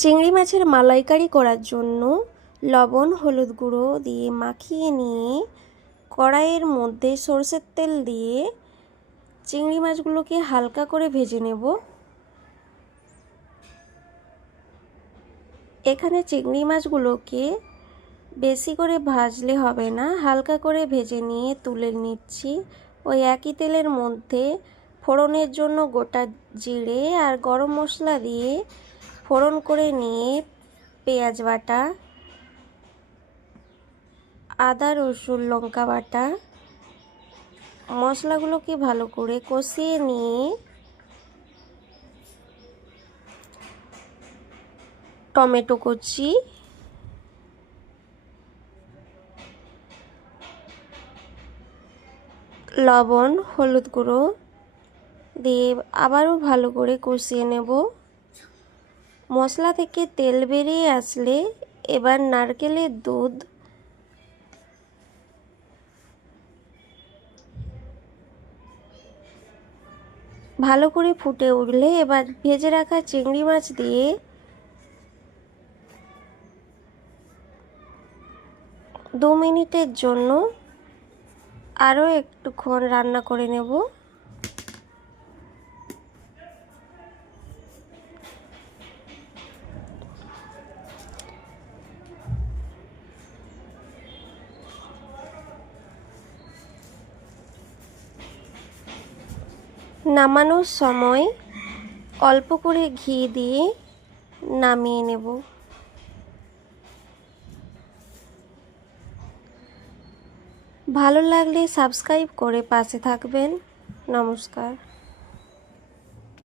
চিংড়ি মাছের মালাইকারি করার জন্য লবণ হলুদ গুঁড়ো দিয়ে মাখিয়ে নিয়ে কড়াইয়ের মধ্যে সরষের তেল দিয়ে চিংড়ি মাছগুলোকে হালকা করে ভেজে নেব। এখানে চিংড়ি মাছগুলোকে বেশি করে ভাজলে হবে না, হালকা করে ভেজে নিয়ে তুলে নিচ্ছি। ওই একই তেলের মধ্যে ফোড়নের জন্য গোটা জিরে আর গরম মশলা দিয়ে ফোড়ন করে নিয়ে পেঁয়াজ বাটা, আদা রসুন লঙ্কা বাটা মশলাগুলোকে ভালো করে কষিয়ে নিয়ে টমেটো কুচি, লবণ হলুদ গুঁড়ো দিয়ে আবারও ভালো করে কষিয়ে নেব। মশলা থেকে তেল বেরিয়ে আসলে এবার নারকেলের দুধ ভালো করে ফুটে উঠলে এবার ভেজে রাখা চিংড়ি মাছ দিয়ে দু মিনিটের জন্য আরও একটুক্ষণ রান্না করে নেব। নামানোর সময় অল্প করে ঘি দিয়ে নামিয়ে নেব। ভালো লাগলে সাবস্ক্রাইব করে পাশে থাকবেন। নমস্কার।